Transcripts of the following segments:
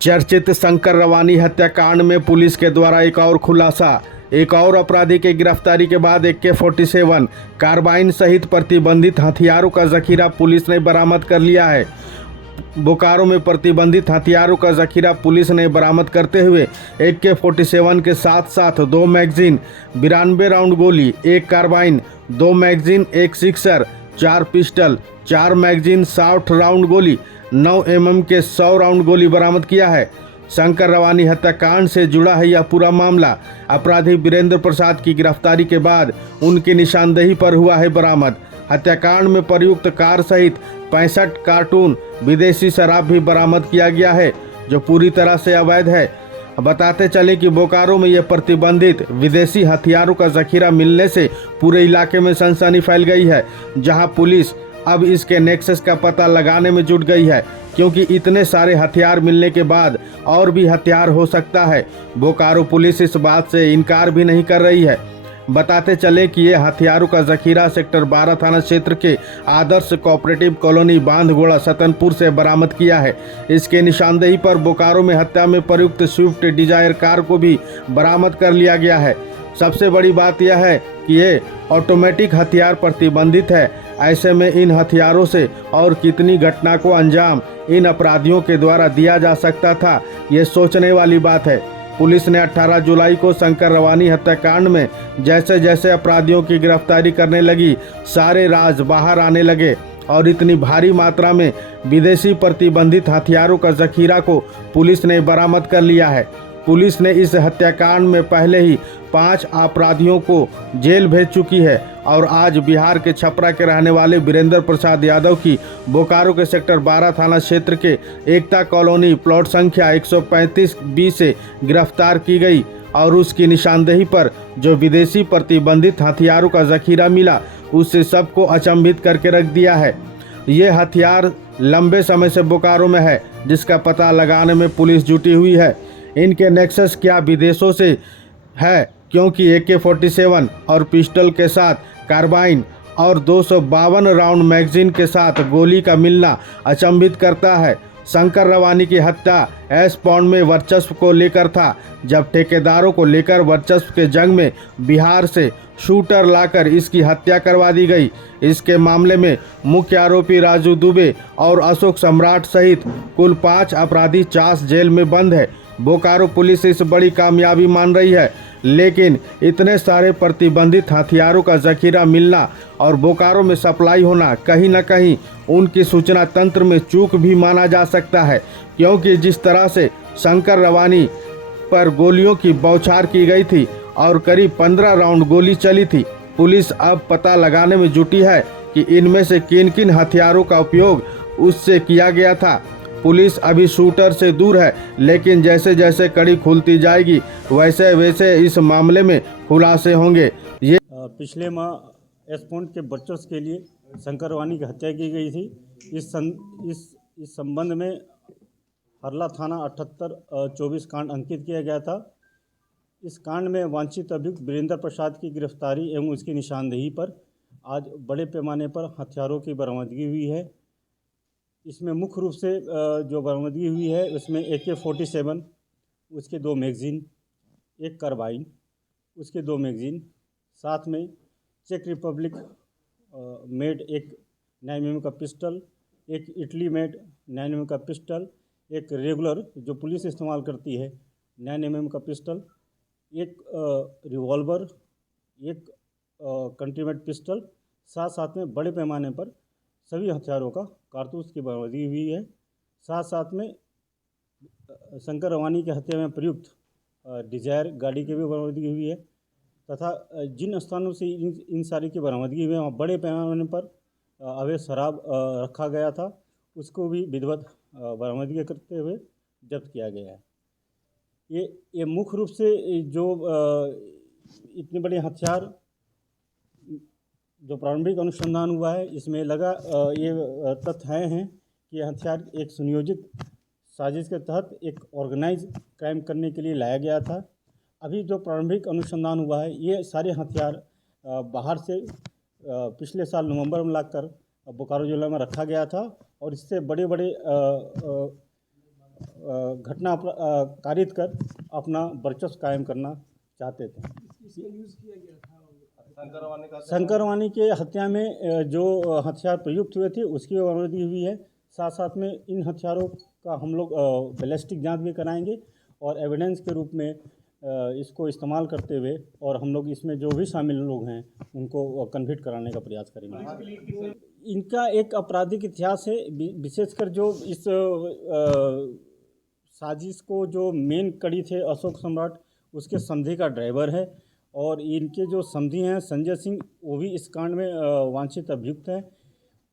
चर्चित शंकर रवानी हत्याकांड में पुलिस के द्वारा एक और खुलासा। एक और अपराधी की गिरफ्तारी के बाद AK-47 कार्बाइन सहित प्रतिबंधित हथियारों का जखीरा पुलिस ने बरामद कर लिया है। बोकारो में प्रतिबंधित हथियारों का जखीरा पुलिस ने बरामद करते हुए AK-47 के साथ साथ 2 मैगजीन, 92 राउंड गोली, 1 carbine, 2 magazine, 1 sixer, 4 pistol, 4 magazine, 60 round गोली, 9 mm के 100 राउंड गोली बरामद किया है। शंकर रवानी हत्याकांड से जुड़ा है यह पूरा मामला। अपराधी वीरेंद्र प्रसाद की गिरफ्तारी के बाद उनकी निशानदेही पर हुआ है बरामद। हत्याकांड में प्रयुक्त कार सहित 65 कार्टून विदेशी शराब भी बरामद किया गया है, जो पूरी तरह से अवैध है। बताते चले कि बोकारो में यह प्रतिबंधित विदेशी हथियारों का जखीरा मिलने से पूरे इलाके में सनसनी फैल गई है, जहां पुलिस अब इसके नेक्सस का पता लगाने में जुट गई है, क्योंकि इतने सारे हथियार मिलने के बाद और भी हथियार हो सकता है। बोकारो पुलिस इस बात से इनकार भी नहीं कर रही है। बताते चले कि ये हथियारों का जखीरा सेक्टर 12 थाना क्षेत्र के आदर्श कोऑपरेटिव कॉलोनी बांधगोड़ा सतनपुर से बरामद किया है। इसके निशानदेही पर बोकारो में हत्या में प्रयुक्त स्विफ्ट डिजायर कार को भी बरामद कर लिया गया है। सबसे बड़ी बात यह है कि ये ऑटोमेटिक हथियार प्रतिबंधित है। ऐसे में इन हथियारों से और कितनी घटना को अंजाम इन अपराधियों के द्वारा दिया जा सकता था, ये सोचने वाली बात है। पुलिस ने 18 जुलाई को शंकर रवानी हत्याकांड में जैसे जैसे अपराधियों की गिरफ्तारी करने लगी, सारे राज बाहर आने लगे और इतनी भारी मात्रा में विदेशी प्रतिबंधित हथियारों का जखीरा को पुलिस ने बरामद कर लिया है। पुलिस ने इस हत्याकांड में पहले ही 5 अपराधियों को जेल भेज चुकी है और आज बिहार के छपरा के रहने वाले वीरेंद्र प्रसाद यादव की बोकारो के सेक्टर 12 थाना क्षेत्र के एकता कॉलोनी प्लॉट संख्या 135B से गिरफ्तार की गई और उसकी निशानदेही पर जो विदेशी प्रतिबंधित हथियारों का जखीरा मिला, उससे सबको अचंभित करके रख दिया है। ये हथियार लंबे समय से बोकारो में है, जिसका पता लगाने में पुलिस जुटी हुई है। इनके नेक्सस क्या विदेशों से है, क्योंकि AK-47 और पिस्टल के साथ कार्बाइन और 252 राउंड मैगजीन के साथ गोली का मिलना अचंभित करता है। शंकर रवानी की हत्या एस पॉन्ड में वर्चस्व को लेकर था, जब ठेकेदारों को लेकर वर्चस्व के जंग में बिहार से शूटर लाकर इसकी हत्या करवा दी गई। इसके मामले में मुख्य आरोपी राजू दुबे और अशोक सम्राट सहित कुल 5 अपराधी चास जेल में बंद है। बोकारो पुलिस इस बड़ी कामयाबी मान रही है, लेकिन इतने सारे प्रतिबंधित हथियारों का जखीरा मिलना और बोकारो में सप्लाई होना कहीं न कहीं उनकी सूचना तंत्र में चूक भी माना जा सकता है, क्योंकि जिस तरह से शंकर रवानी पर गोलियों की बौछार की गई थी और करीब 15 राउंड गोली चली थी, पुलिस अब पता लगाने में जुटी है कि इनमें से किन किन हथियारों का उपयोग उससे किया गया था। पुलिस अभी शूटर से दूर है, लेकिन जैसे जैसे कड़ी खुलती जाएगी वैसे वैसे इस मामले में खुलासे होंगे। ये पिछले माह एस पॉन्ड के वर्चस्व के लिए शंकर रवानी की हत्या की गई थी। इस संबंध में हरला थाना 78-24 कांड अंकित किया गया था। इस कांड में वांछित अभियुक्त वीरेंद्र प्रसाद की गिरफ्तारी एवं उसकी निशानदेही पर आज बड़े पैमाने पर हथियारों की बरामदगी हुई है। इसमें मुख्य रूप से जो बरामदगी हुई है उसमें AK-47, उसके 2 मैगजीन, 1 कार्बाइन, उसके 2 मैगजीन, साथ में चेक रिपब्लिक मेड एक 9 mm का पिस्टल, एक इटली मेड 9 mm का पिस्टल, एक रेगुलर जो पुलिस इस्तेमाल करती है 9 mm का पिस्टल, एक रिवॉल्वर, एक कंट्रीमेड पिस्टल, साथ में बड़े पैमाने पर सभी हथियारों का कारतूस की बरामदगी हुई है। साथ में शंकर रवानी की हत्या में प्रयुक्त डिजायर गाड़ी की भी बरामदगी हुई है तथा जिन स्थानों से इन सारी की बरामदगी हुई है वहाँ बड़े पैमाने पर अवैध शराब रखा गया था, उसको भी विधिवत बरामदगी करते हुए जब्त किया गया है। ये मुख्य रूप से जो इतने बड़े हथियार जो प्रारंभिक अनुसंधान हुआ है, इसमें लगा ये तथ्य हैं कि हथियार एक सुनियोजित साजिश के तहत एक ऑर्गेनाइज क्राइम करने के लिए लाया गया था। अभी जो प्रारंभिक अनुसंधान हुआ है, ये सारे हथियार बाहर से पिछले साल नवंबर में लाकर बोकारो जिला में रखा गया था और इससे बड़े बड़े घटना कारित कर अपना वर्चस्व कायम करना चाहते थे। शंकरवानी के हत्या में जो हथियार प्रयुक्त हुए थे उसकी बरामदगी हुई है। साथ साथ में इन हथियारों का हम लोग बैलिस्टिक जांच भी कराएंगे और एविडेंस के रूप में इसको इस्तेमाल करते हुए और हम लोग इसमें जो भी शामिल लोग हैं उनको कन्विक्ट कराने का प्रयास करेंगे। इनका एक आपराधिक इतिहास है, विशेषकर जो इस साजिश को जो मेन कड़ी थे अशोक सम्राट, उसके समधी का ड्राइवर है और इनके जो समधी हैं संजय सिंह, वो भी इस कांड में वांछित अभियुक्त हैं।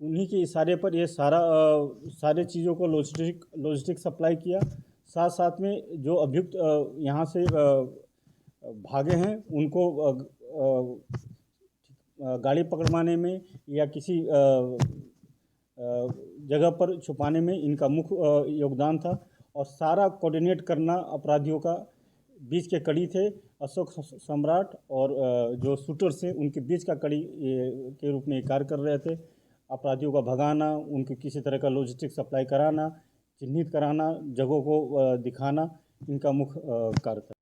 उन्हीं के इशारे पर ये सारे चीज़ों को लॉजिस्टिक सप्लाई किया। साथ साथ में जो अभियुक्त यहाँ से भागे हैं उनको गाड़ी पकड़वाने में या किसी जगह पर छुपाने में इनका मुख्य योगदान था और सारा कोऑर्डिनेट करना अपराधियों का बीच के कड़ी थे अशोक सम्राट और जो शूटर्स हैं उनके बीच का कड़ी के रूप में कार्य कर रहे थे। अपराधियों का भगाना, उनको किसी तरह का लॉजिस्टिक सप्लाई कराना, चिन्हित कराना, जगहों को दिखाना इनका मुख्य कार्य था।